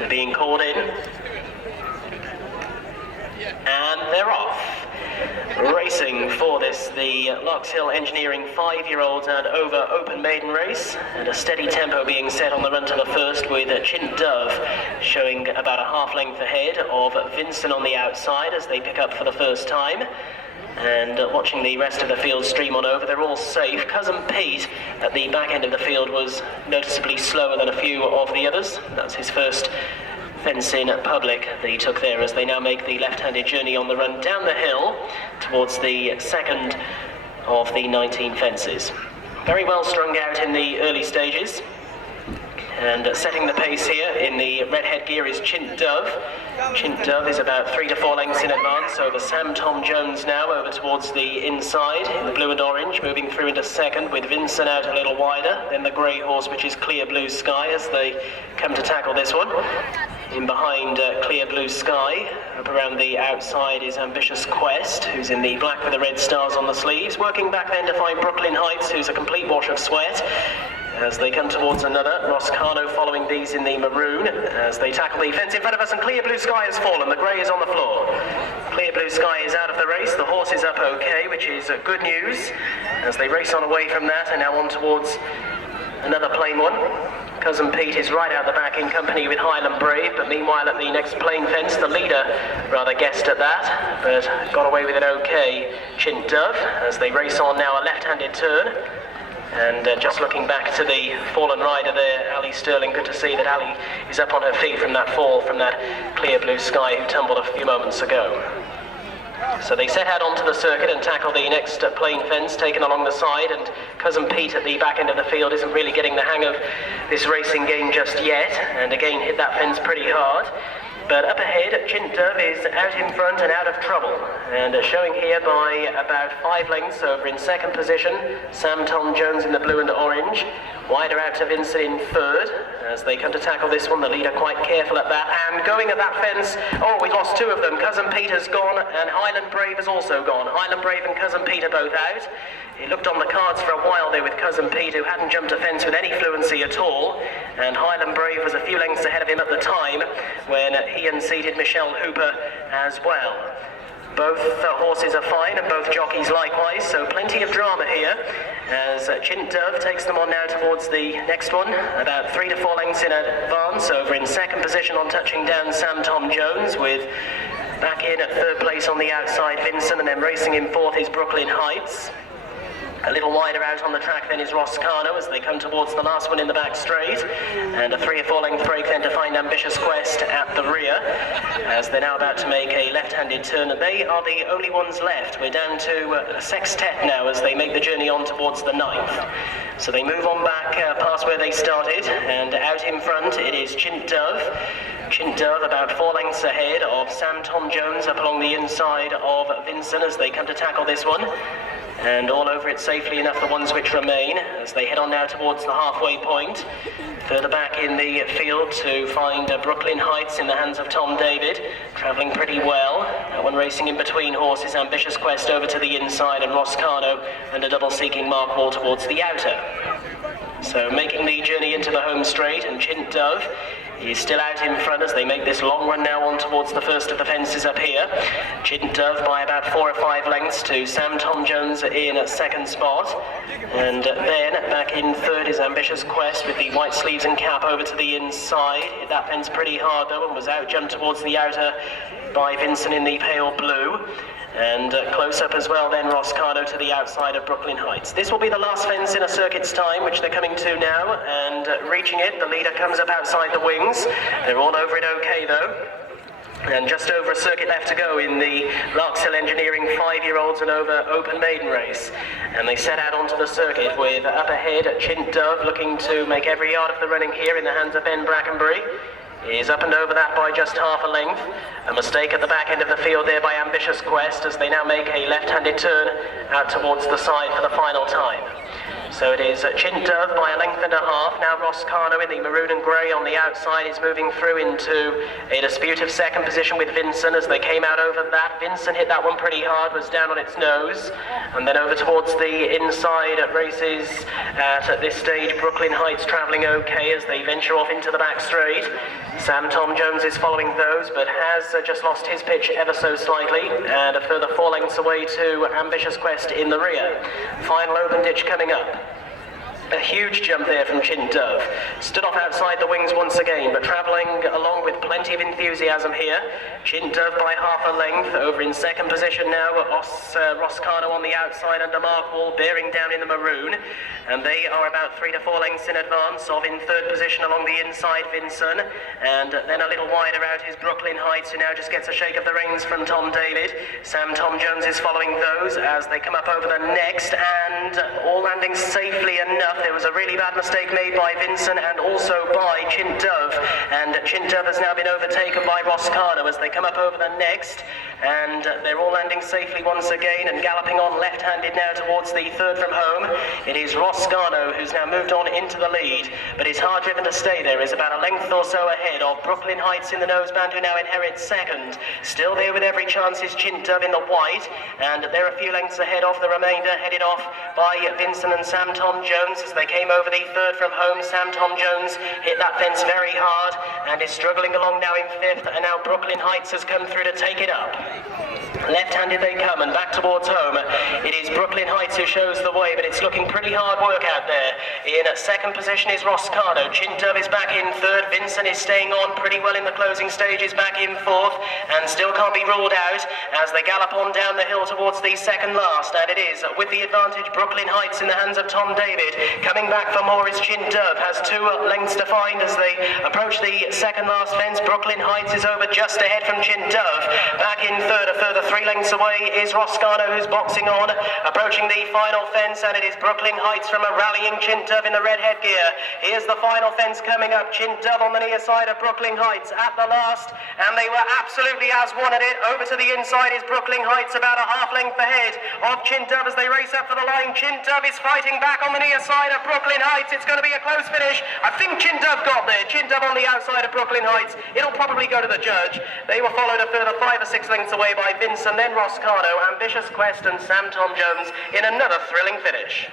They're being called in. And they're off. Racing for this, the Larks Hill Engineering 5-year-olds and over open maiden race, and a steady tempo being set on the run to the first, with Cinnte Dubh showing about a half length ahead of Vincent on the outside as they pick up for the first time. And watching the rest of the field stream on over, they're all safe. Cousin Pete at the back end of the field was noticeably slower than a few of the others. That's his first fence in public that he took there, as they now make the left-handed journey on the run down the hill towards the second of the 19 fences. Very well strung out in the early stages, and setting the pace here in the red headgear is Cinnte Dubh. Cinnte Dubh is about 3 to 4 lengths in advance over Sam Tom Jones now over towards the inside in the blue and orange, moving through into second with Vincent out a little wider, then the grey horse, which is Clear Blue Sky, as they come to tackle this one. In behind Clear Blue Sky, up around the outside is Ambitious Quest, who's in the black with the red stars on the sleeves. Working back then to find Brooklyn Heights, who's a complete wash of sweat. As they come towards another, Roscano following these in the maroon, as they tackle the fence in front of us, and Clear Blue Sky has fallen. The grey is on the floor. Clear Blue Sky is out of the race. The horse is up okay, which is good news, as they race on away from that and now on towards another plain one. Cousin Pete is right out the back in company with Highland Brave, but meanwhile at the next plain fence, the leader rather guessed at that, but got away with it okay, Cinnte Dubh, as they race on now a left-handed turn. And just looking back to the fallen rider there, Ali Sterling, good to see that Ali is up on her feet from that fall from that Clear Blue Sky who tumbled a few moments ago. So they set out onto the circuit and tackle the next plain fence taken along the side, and Cousin Pete at the back end of the field isn't really getting the hang of this racing game just yet, and again hit that fence pretty hard. But up ahead, Cinnte Dubh is out in front and out of trouble, and showing here by about 5 lengths over in second position, Sam Tom Jones in the blue and orange. Wider out to Vincent in third, as they come to tackle this one, the leader quite careful at that, and going at that fence, oh, we lost 2 of them. Cousin Pete has gone, and Highland Brave has also gone. Highland Brave and Cousin Pete are both out. He looked on the cards for a while there with Cousin Pete, who hadn't jumped a fence with any fluency at all, and Highland Brave was a few lengths ahead of him at the time when he unseated Michelle Hooper as well. Both horses are fine, and both jockeys likewise, so plenty of drama here as Cinnte Dubh takes them on now towards the next one, about 3 to 4 lengths in advance over in second position on touching down Sam Tom Jones, with back in at third place on the outside Vincent, and then racing in fourth is Brooklyn Heights. A little wider out on the track then is Roscano as they come towards the last one in the back straight, and a 3 or 4 length break then to find Ambitious Quest at the rear as they're now about to make a left-handed turn, and they are the only ones left. We're down to a sextet now as they make the journey on towards the 9th. So they move on back past where they started, and out in front it is Cinnte Dubh. Cinnte Dubh about 4 lengths ahead of Sam Tom Jones up along the inside of Vincent as they come to tackle this one. And all over it safely enough the ones which remain as they head on now towards the halfway point. Further back in the field to find Brooklyn Heights in the hands of Tom David, travelling pretty well. That one racing in between horses, Ambitious Quest over to the inside, and Roscano and a double seeking Mark Wall towards the outer. So making the journey into the home straight, and Cinnte Dubh is still out in front as they make this long run now on towards the first of the fences up here. Cinnte Dubh by about 4 or 5 lengths to Sam Tom Jones in at second spot. And then back in third is Ambitious Quest with the white sleeves and cap over to the inside. Hit that fence pretty hard though and was out jumped towards the outer by Vincent in the pale blue. And close up as well then Roscano to the outside of Brooklyn Heights. This will be the last fence in a circuit's time, which they're coming to now, and reaching it, the leader comes up outside the wings. They're all over it okay though. And just over a circuit left to go in the Larks Hill Engineering 5-year-olds and over open maiden race. And they set out onto the circuit with up ahead Cinnte Dubh looking to make every yard of the running here in the hands of Ben Brackenbury. He's up and over that by just half a length. A mistake at the back end of the field there by Ambitious Quest as they now make a left-handed turn out towards the side for the final time. So it is Cinnte by a length and a half. Now Roscano in the maroon and grey on the outside is moving through into a disputive second position with Vincent as they came out over that. Vincent hit that one pretty hard, was down on its nose. And then over towards the inside races at this stage, Brooklyn Heights travelling okay as they venture off into the back straight. Sam Tom Jones is following those, but has just lost his pitch ever so slightly, and a further 4 lengths away to Ambitious Quest in the rear. Final open ditch coming up. A huge jump there from Dubh. Stood off outside the wings once again, but travelling along with plenty of enthusiasm here. Dubh by half a length, over in second position now. Roscano on the outside under Mark Wall, bearing down in the maroon. And they are about 3 to 4 lengths in advance of, in third position along the inside, Vincent. And then a little wider out is Brooklyn Heights, who now just gets a shake of the reins from Tom David. Sam Tom Jones is following those as they come up over the next, and all landing safely enough. There was a really bad mistake made by Vincent and also by Dubh, and Dubh has now been overtaken by Roscano as they come up over the next, and they're all landing safely once again and galloping on left-handed now towards the third from home. It is Roscano who's now moved on into the lead, but is hard driven to stay there. Is about a length or so ahead of Brooklyn Heights in the noseband, who now inherits second. Still there with every chance is Dubh in the white, and they're a few lengths ahead of the remainder, headed off by Vincent and Sam Tom Jones. As they came over the third from home, Sam Tom Jones hit that fence very hard and is struggling along now in fifth, and now Brooklyn Heights has come through to take it up. Left-handed they come and back towards home. It is Brooklyn Heights who shows the way, but it's looking pretty hard work out there. In second position is Roscano. Dubh is back in third. Vincent is staying on pretty well in the closing stages, back in fourth, and still can't be ruled out as they gallop on down the hill towards the second last. And it is with the advantage Brooklyn Heights in the hands of Tom David. Coming back for more is Dubh, has 2 lengths to find as they approach the second last fence. Brooklyn Heights is over just ahead from Dubh. Back in third, a further 3 lengths away is Roscano, who's boxing on, approaching the final fence, and it is Brooklyn Heights from a rallying Dubh in the red headgear. Here's the final fence coming up. Dubh on the near side of Brooklyn Heights at the last, and they were absolutely as one at it. Over to the inside is Brooklyn Heights, about a half length ahead of Dubh as they race up for the line. Dubh is fighting back on the near side of Brooklyn Heights. It's going to be a close finish. I think Dubh got there. Dubh on the outside of Brooklyn Heights. It'll probably go to the judge. They were followed a further 5 or 6 lengths away by Vincent, then Roscano, Ambitious Quest and Sam Tom Jones in another thrilling finish.